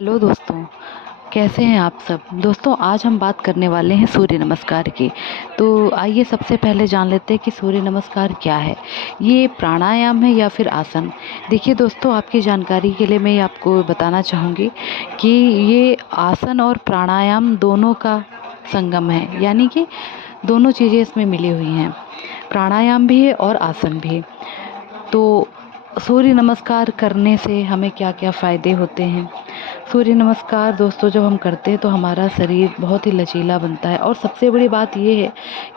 Hello दोस्तों, कैसे हैं आप सब। दोस्तों, आज हम बात करने वाले हैं सूर्य नमस्कार की। तो आइए सबसे पहले जान लेते हैं कि सूर्य नमस्कार क्या है। ये प्राणायाम है या फिर आसन। देखिए दोस्तों, आपकी जानकारी के लिए मैं आपको बताना चाहूँगी कि ये आसन और प्राणायाम दोनों का संगम है, यानी कि दोनों चीज़ें इसमें मिली हुई हैं। प्राणायाम भी है और आसन भी। तो सूर्य नमस्कार करने से हमें क्या क्या फ़ायदे होते हैं। सूर्य नमस्कार दोस्तों जब हम करते हैं तो हमारा शरीर बहुत ही लचीला बनता है, और सबसे बड़ी बात ये है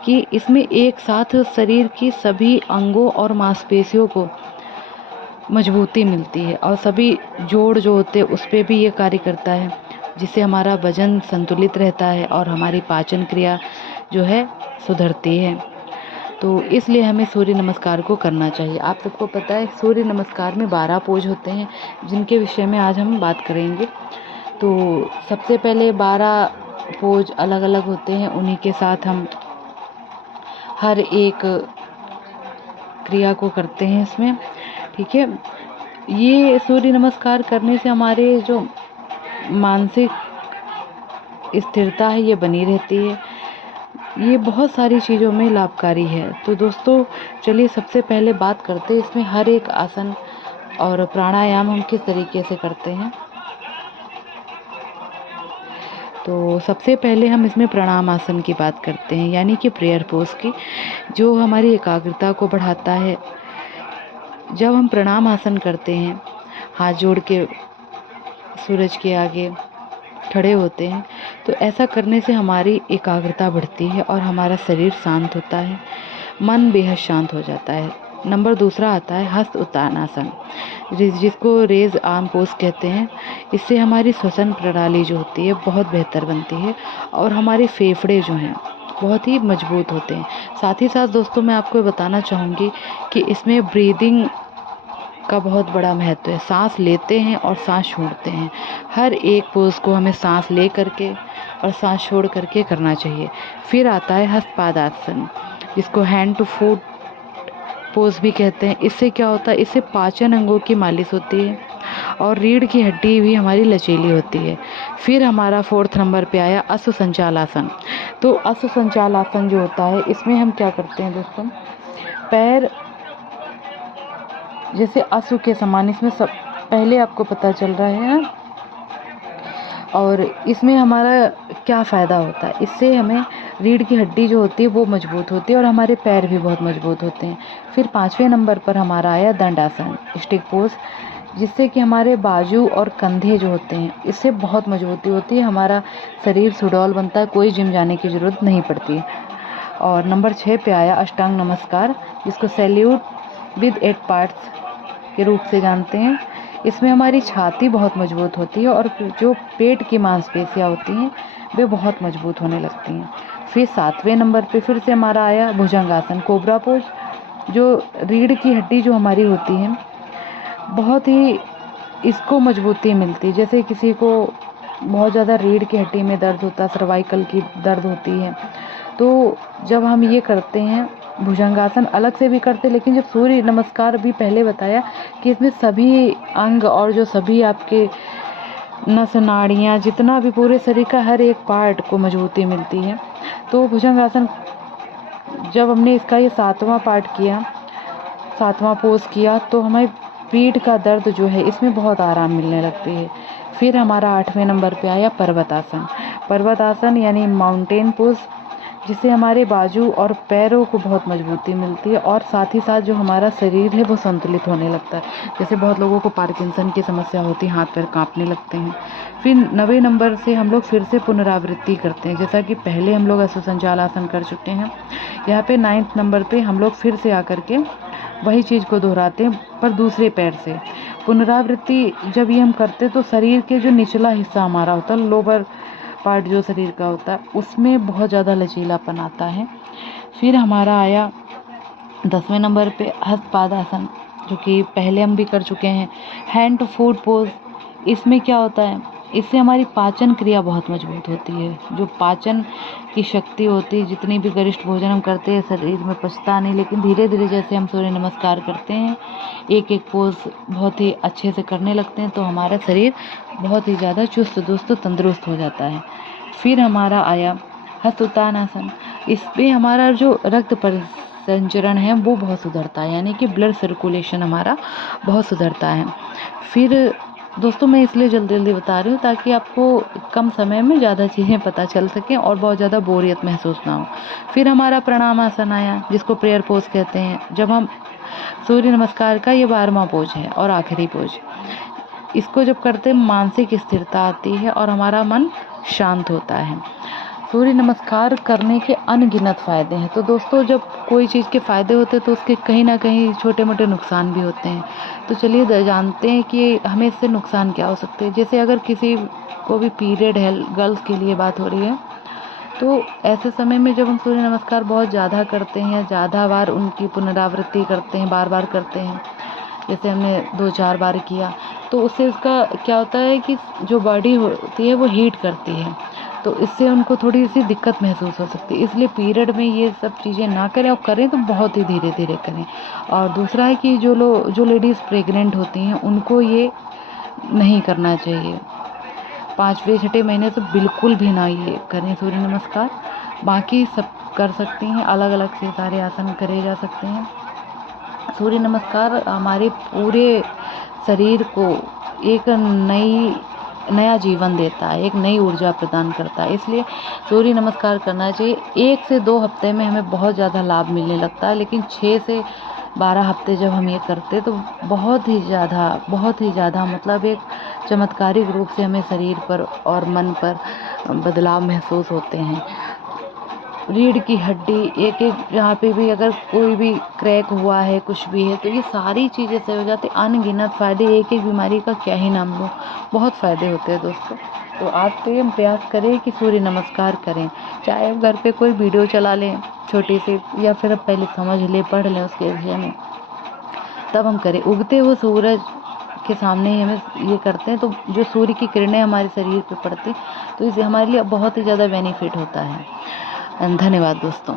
कि इसमें एक साथ शरीर की सभी अंगों और मांसपेशियों को मजबूती मिलती है, और सभी जोड़ जो होते हैं उस पर भी ये कार्य करता है, जिससे हमारा वजन संतुलित रहता है और हमारी पाचन क्रिया जो है सुधरती है। तो इसलिए हमें सूर्य नमस्कार को करना चाहिए। आप सबको पता है सूर्य नमस्कार में 12 पोज होते हैं, जिनके विषय में आज हम बात करेंगे। तो सबसे पहले 12 पोज अलग अलग होते हैं, उन्हीं के साथ हम हर एक क्रिया को करते हैं इसमें, ठीक है। ये सूर्य नमस्कार करने से हमारे जो मानसिक स्थिरता है ये बनी रहती है। ये बहुत सारी चीज़ों में लाभकारी है। तो दोस्तों चलिए सबसे पहले बात करते हैं इसमें हर एक आसन और प्राणायाम हम किस तरीके से करते हैं। तो सबसे पहले हम इसमें प्रणाम आसन की बात करते हैं, यानी कि प्रेयर पोज की, जो हमारी एकाग्रता को बढ़ाता है। जब हम प्रणाम आसन करते हैं, हाथ जोड़ के सूरज के आगे खड़े होते हैं, तो ऐसा करने से हमारी एकाग्रता बढ़ती है और हमारा शरीर शांत होता है, मन बेहद शांत हो जाता है। नंबर दूसरा आता है हस्त उत्तानासन, जिसको रेज आर्म पोज कहते हैं। इससे हमारी श्वसन प्रणाली जो होती है बहुत बेहतर बनती है, और हमारे फेफड़े जो हैं बहुत ही मजबूत होते हैं। साथ ही साथ दोस्तों मैं आपको बताना चाहूँगी कि इसमें ब्रीदिंग का बहुत बड़ा महत्व है। सांस लेते हैं और सांस छोड़ते हैं। हर एक पोज को हमें सांस ले करके और सांस छोड़ करके करना चाहिए। फिर आता है हस्तपादासन, जिसको हैंड टू फुट पोज भी कहते हैं। इससे क्या होता है, इससे पाचन अंगों की मालिश होती है और रीढ़ की हड्डी भी हमारी लचीली होती है। फिर हमारा 4th नंबर पे आया अश्व संचालासन। तो अश्व संचालासन जो होता है, इसमें हम क्या करते हैं दोस्तों, पैर जैसे अश्व के समान, इसमें सब पहले आपको पता चल रहा है ना। और इसमें हमारा क्या फ़ायदा होता है, इससे हमें रीढ़ की हड्डी जो होती है वो मजबूत होती है और हमारे पैर भी बहुत मजबूत होते हैं। फिर 5वें नंबर पर हमारा आया दंडासन, स्टिक पोज, जिससे कि हमारे बाजू और कंधे जो होते हैं इससे बहुत मजबूती होती है, हमारा शरीर सुडौल बनता है, कोई जिम जाने की ज़रूरत नहीं पड़ती। और नंबर 6 पे आया अष्टांग नमस्कार, जिसको सैल्यूट विद 8 पार्ट्स के रूप से जानते हैं। इसमें हमारी छाती बहुत मजबूत होती है और जो पेट की मांसपेशियाँ होती हैं वे बहुत मजबूत होने लगती हैं। फिर 7वें नंबर पे फिर से हमारा आया भुजंगासन, कोबरा पोज, जो रीढ़ की हड्डी जो हमारी होती है बहुत ही इसको मजबूती मिलती है। जैसे किसी को बहुत ज़्यादा रीढ़ की हड्डी में दर्द होता है, सर्वाइकल की दर्द होती है, तो जब हम ये करते हैं भुजंगासन अलग से भी करते, लेकिन जब सूर्य नमस्कार भी पहले बताया कि इसमें सभी अंग और जो सभी आपके नस नाड़ियाँ जितना भी पूरे शरीर का हर एक पार्ट को मजबूती मिलती है। तो भुजंगासन जब हमने इसका ये 7वां पार्ट किया, 7वां पोज किया, तो हमें पीठ का दर्द जो है इसमें बहुत आराम मिलने लगती है। फिर हमारा 8वें नंबर पे आया पर्वतासन। पर्वतासन यानी माउंटेन पोज, जिससे हमारे बाजू और पैरों को बहुत मजबूती मिलती है और साथ ही साथ जो हमारा शरीर है वो संतुलित होने लगता है। जैसे बहुत लोगों को पार्किंसन की समस्या होती है, हाथ पैर कांपने लगते हैं। फिर 9वें नंबर से हम लोग फिर से पुनरावृत्ति करते हैं, जैसा कि पहले हम लोग अश्व संचालासन कर चुके हैं। यहाँ पे 9th नंबर पे हम लोग फिर से आकर के वही चीज़ को दोहराते हैं, पर दूसरे पैर से। पुनरावृत्ति जब ये हम करते तो शरीर के जो निचला हिस्सा हमारा होता है, लोअर पार्ट जो शरीर का होता है, उसमें बहुत ज़्यादा लचीलापन आता है। फिर हमारा आया 10वें नंबर पे हस्तपादासन, जो कि पहले हम भी कर चुके हैं। हैंड टू फुट पोज, इसमें क्या होता है, इससे हमारी पाचन क्रिया बहुत मजबूत होती है। जो पाचन की शक्ति होती है, जितनी भी गरिष्ठ भोजन हम करते हैं शरीर में पचता नहीं, लेकिन धीरे धीरे जैसे हम सूर्य नमस्कार करते हैं, एक एक पोज बहुत ही अच्छे से करने लगते हैं, तो हमारा शरीर बहुत ही ज़्यादा चुस्त दुरुस्त तंदुरुस्त हो जाता है। फिर हमारा आया हस्तोत्तानासन। इसमें हमारा जो रक्त परिसंचरण है वो बहुत सुधरता है, यानी कि ब्लड सर्कुलेशन हमारा बहुत सुधरता है। फिर दोस्तों मैं इसलिए जल्दी जल्दी बता रही हूँ ताकि आपको कम समय में ज़्यादा चीज़ें पता चल सकें और बहुत ज़्यादा बोरियत महसूस ना हो। फिर हमारा प्रणामासन आया, जिसको प्रेयर पोज कहते हैं। जब हम सूर्य नमस्कार का ये 12वां पोज है और आखिरी पोज, इसको जब करते हैं मानसिक स्थिरता आती है और हमारा मन शांत होता है। सूर्य नमस्कार करने के अनगिनत फ़ायदे हैं। तो दोस्तों जब कोई चीज़ के फ़ायदे होते हैं तो उसके कहीं ना कहीं छोटे मोटे नुकसान भी होते हैं। तो चलिए जानते हैं कि हमें इससे नुकसान क्या हो सकते हैं। जैसे अगर किसी को भी पीरियड है, गर्ल्स के लिए बात हो रही है, तो ऐसे समय में जब हम सूर्य नमस्कार बहुत ज़्यादा करते हैं या ज़्यादा बार उनकी पुनरावृत्ति करते हैं, बार बार करते हैं, जैसे हमने 2-4 बार किया, तो उससे उसका क्या होता है कि जो बॉडी होती है वो हीट करती है, तो इससे उनको थोड़ी सी दिक्कत महसूस हो सकती है। इसलिए पीरियड में ये सब चीज़ें ना करें, और करें तो बहुत ही धीरे धीरे करें। और दूसरा है कि जो लेडीज़ प्रेग्नेंट होती हैं उनको ये नहीं करना चाहिए। 5वें-6ठे महीने से बिल्कुल भी ना ये करें सूर्य नमस्कार। बाकी सब कर सकती हैं, अलग अलग से सारे आसन करे जा सकते हैं। सूर्य नमस्कार हमारे पूरे शरीर को एक नया जीवन देता है, एक नई ऊर्जा प्रदान करता है। इसलिए सूर्य नमस्कार करना चाहिए। 1 से 2 हफ्ते में हमें बहुत ज़्यादा लाभ मिलने लगता है, लेकिन 6 से 12 हफ्ते जब हम ये करते तो बहुत ही ज़्यादा मतलब एक चमत्कारिक रूप से हमें शरीर पर और मन पर बदलाव महसूस होते हैं। रीढ़ की हड्डी एक जहाँ पे भी अगर कोई भी क्रैक हुआ है, कुछ भी है, तो ये सारी चीज़ें सही हो जाती। अनगिनत फ़ायदे, एक बीमारी का क्या ही नाम लूँ, बहुत फ़ायदे होते हैं दोस्तों। तो आज से हम प्रयास करें कि सूर्य नमस्कार करें, चाहे घर पे कोई वीडियो चला लें छोटी सी, या फिर अब पहले समझ लें, पढ़ लें उसके विषय में, तब हम करें। उगते हुए सूरज के सामने ही हमें ये करते हैं, तो जो सूर्य की किरणें हमारे शरीर पे पड़ती, तो इससे हमारे लिए बहुत ही ज़्यादा बेनिफिट होता है। धन्यवाद दोस्तों।